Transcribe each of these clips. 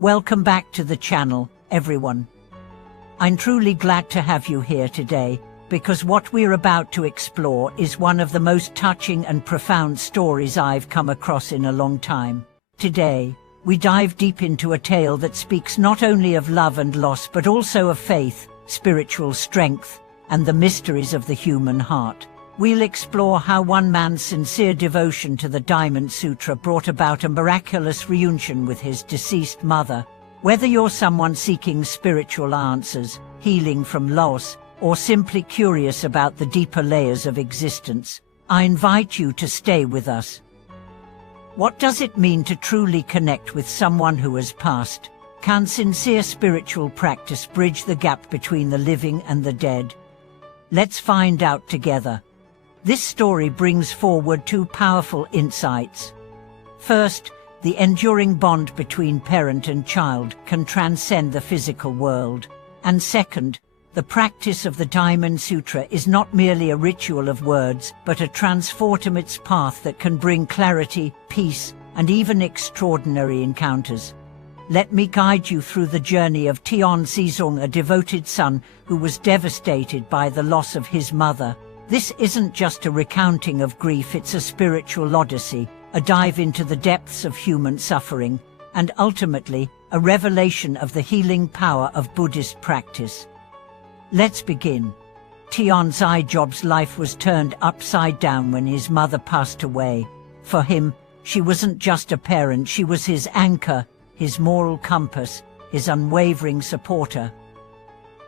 Welcome back to the channel, everyone. I'm truly glad to have you here today, because what we're about to explore is one of the most touching and profound stories I've come across in a long time. Today, we dive deep into a tale that speaks not only of love and loss but also of faith, spiritual strength, and the mysteries of the human heart. We'll explore how one man's sincere devotion to the Diamond Sutra brought about a miraculous reunion with his deceased mother. Whether you're someone seeking spiritual answers, healing from loss, or simply curious about the deeper layers of existence, I invite you to stay with us. What does it mean to truly connect with someone who has passed? Can sincere spiritual practice bridge the gap between the living and the dead? Let's find out together. This story brings forward two powerful insights. First, the enduring bond between parent and child can transcend the physical world. And second, the practice of the Diamond Sutra is not merely a ritual of words, but a transformative path that can bring clarity, peace, and even extraordinary encounters. Let me guide you through the journey of Tian Zizong, a devoted son who was devastated by the loss of his mother. This isn't just a recounting of grief, it's a spiritual odyssey, a dive into the depths of human suffering, and ultimately, a revelation of the healing power of Buddhist practice. Let's begin. Tian Zizong's life was turned upside down when his mother passed away. For him, she wasn't just a parent, she was his anchor, his moral compass, his unwavering supporter.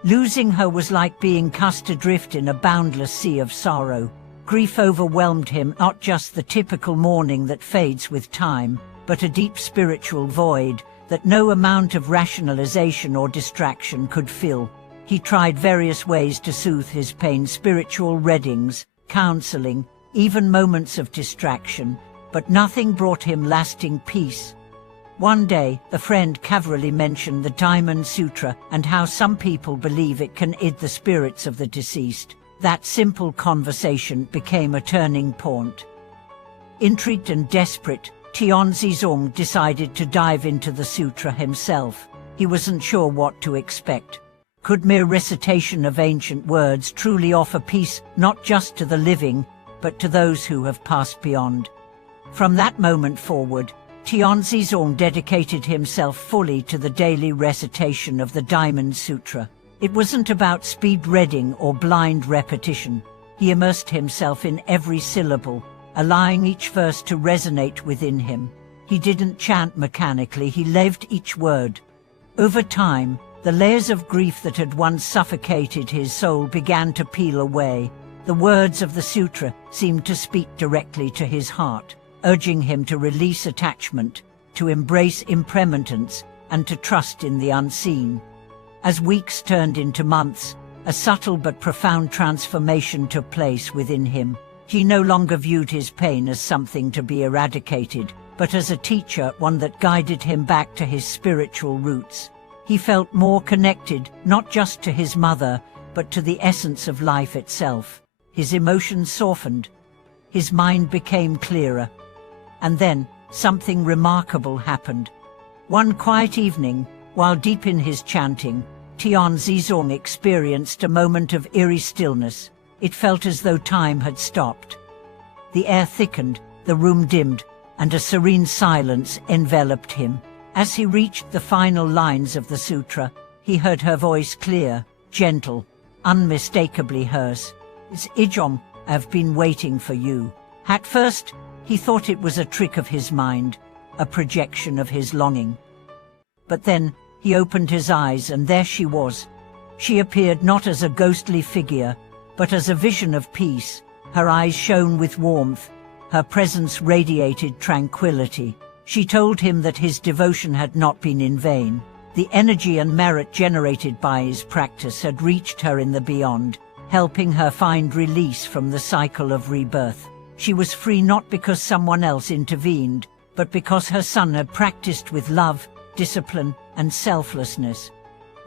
Losing her was like being cast adrift in a boundless sea of sorrow. Grief overwhelmed him, not just the typical mourning that fades with time, but a deep spiritual void that no amount of rationalization or distraction could fill. He tried various ways to soothe his pain: spiritual readings, counseling, even moments of distraction, but nothing brought him lasting peace. One day, a friend casually mentioned the Diamond Sutra and how some people believe it can aid the spirits of the deceased. That simple conversation became a turning point. Intrigued and desperate, Tian Zizong decided to dive into the sutra himself. He wasn't sure what to expect. Could mere recitation of ancient words truly offer peace, not just to the living, but to those who have passed beyond? From that moment forward, Tian Zizong dedicated himself fully to the daily recitation of the Diamond Sutra. It wasn't about speed reading or blind repetition. He immersed himself in every syllable, allowing each verse to resonate within him. He didn't chant mechanically, he lived each word. Over time, the layers of grief that had once suffocated his soul began to peel away. The words of the sutra seemed to speak directly to his heart, urging him to release attachment, to embrace impermanence, and to trust in the unseen. As weeks turned into months, a subtle but profound transformation took place within him. He no longer viewed his pain as something to be eradicated, but as a teacher, one that guided him back to his spiritual roots. He felt more connected, not just to his mother, but to the essence of life itself. His emotions softened. His mind became clearer. And then, something remarkable happened. One quiet evening, while deep in his chanting, Tian Zizong experienced a moment of eerie stillness. It felt as though time had stopped. The air thickened, the room dimmed, and a serene silence enveloped him. As he reached the final lines of the sutra, he heard her voice, clear, gentle, unmistakably hers. "Zizong, I've been waiting for you." At first, he thought it was a trick of his mind, a projection of his longing. But then, he opened his eyes and there she was. She appeared not as a ghostly figure, but as a vision of peace. Her eyes shone with warmth. Her presence radiated tranquility. She told him that his devotion had not been in vain. The energy and merit generated by his practice had reached her in the beyond, helping her find release from the cycle of rebirth. She was free not because someone else intervened, but because her son had practiced with love, discipline, and selflessness.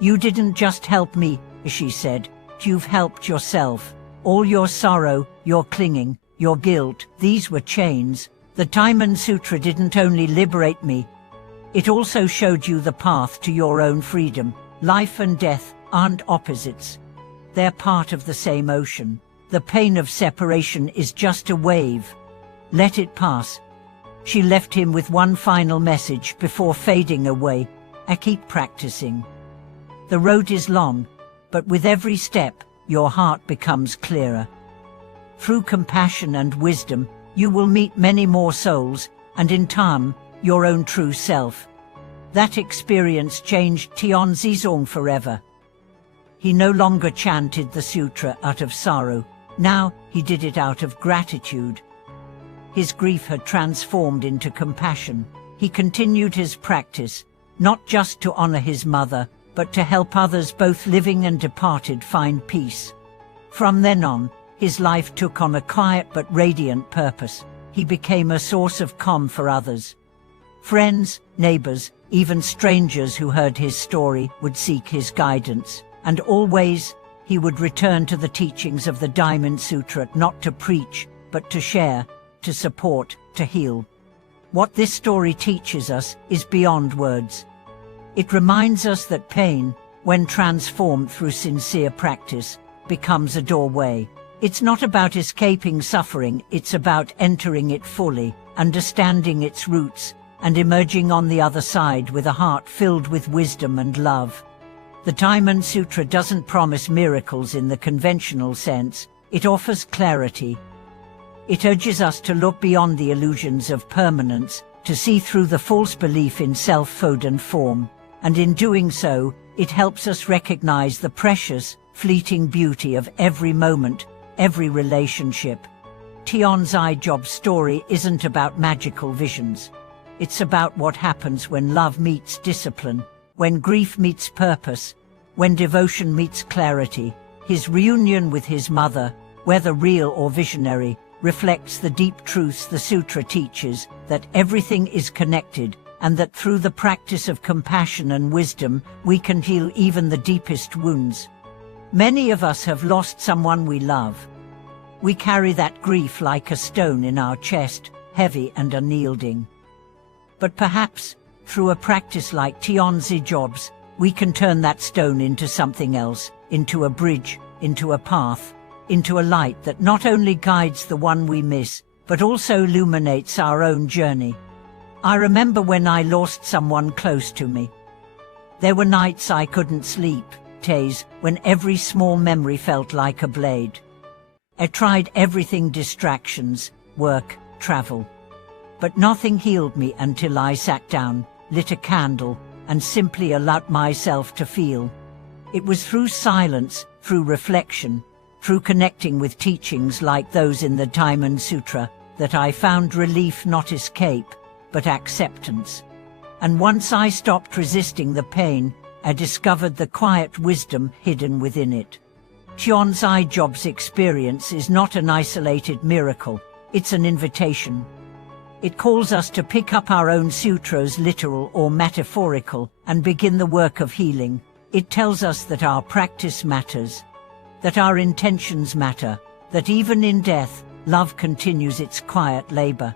"You didn't just help me," she said. "You've helped yourself. All your sorrow, your clinging, your guilt, these were chains. The Diamond Sutra didn't only liberate me, It also showed you the path to your own freedom. Life and death aren't opposites. They're part of the same ocean. The pain of separation is just a wave. Let it pass. She left him with one final message before fading away. I keep practicing. The road is long, but with every step, your heart becomes clearer. Through compassion and wisdom, you will meet many more souls, and in time, your own true self. That experience changed Tianzizong forever. He no longer chanted the sutra out of sorrow. Now he did it out of gratitude. His grief had transformed into compassion. He continued his practice, not just to honor his mother, but to help others, both living and departed, find peace. From then on, his life took on a quiet but radiant purpose. He became a source of calm for others. Friends, neighbors, even strangers who heard his story would seek his guidance, and always he would return to the teachings of the Diamond Sutra, not to preach, but to share, to support, to heal. What this story teaches us is beyond words. It reminds us that pain, when transformed through sincere practice, becomes a doorway. It's not about escaping suffering, it's about entering it fully, understanding its roots, and emerging on the other side with a heart filled with wisdom and love. The Diamond Sutra doesn't promise miracles in the conventional sense. It offers clarity. It urges us to look beyond the illusions of permanence, to see through the false belief in self-fold and form, and in doing so, it helps us recognize the precious, fleeting beauty of every moment, every relationship. Tianzijob's story isn't about magical visions. It's about what happens when love meets discipline, when grief meets purpose, when devotion meets clarity. His reunion with his mother, whether real or visionary, reflects the deep truths the sutra teaches, that everything is connected, and that through the practice of compassion and wisdom, we can heal even the deepest wounds. Many of us have lost someone we love. We carry that grief like a stone in our chest, heavy and unyielding. But perhaps, through a practice like Tianzijob's, we can turn that stone into something else, into a bridge, into a path, into a light that not only guides the one we miss, but also illuminates our own journey. I remember when I lost someone close to me. There were nights I couldn't sleep, days when every small memory felt like a blade. I tried everything: distractions, work, travel. But nothing healed me until I sat down, lit a candle, and simply allowed myself to feel. It was through silence, through reflection, through connecting with teachings like those in the Diamond Sutra, that I found relief, not escape, but acceptance. And once I stopped resisting the pain, I discovered the quiet wisdom hidden within it. Tianzijob's experience is not an isolated miracle, it's an invitation. It calls us to pick up our own sutras, literal or metaphorical, and begin the work of healing. It tells us that our practice matters, that our intentions matter, that even in death, love continues its quiet labor.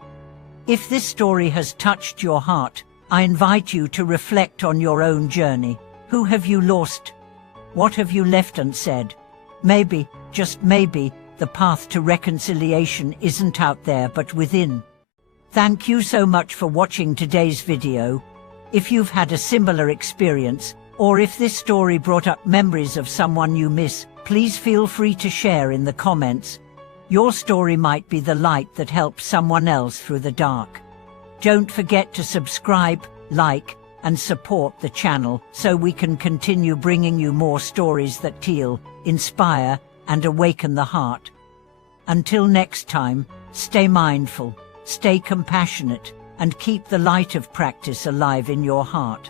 If this story has touched your heart, I invite you to reflect on your own journey. Who have you lost? What have you left unsaid? Maybe, just maybe, the path to reconciliation isn't out there but within. Thank you so much for watching today's video. If you've had a similar experience, or if this story brought up memories of someone you miss, please feel free to share in the comments. Your story might be the light that helps someone else through the dark. Don't forget to subscribe, like, and support the channel so we can continue bringing you more stories that heal, inspire, and awaken the heart. Until next time, stay mindful, stay compassionate, and keep the light of practice alive in your heart.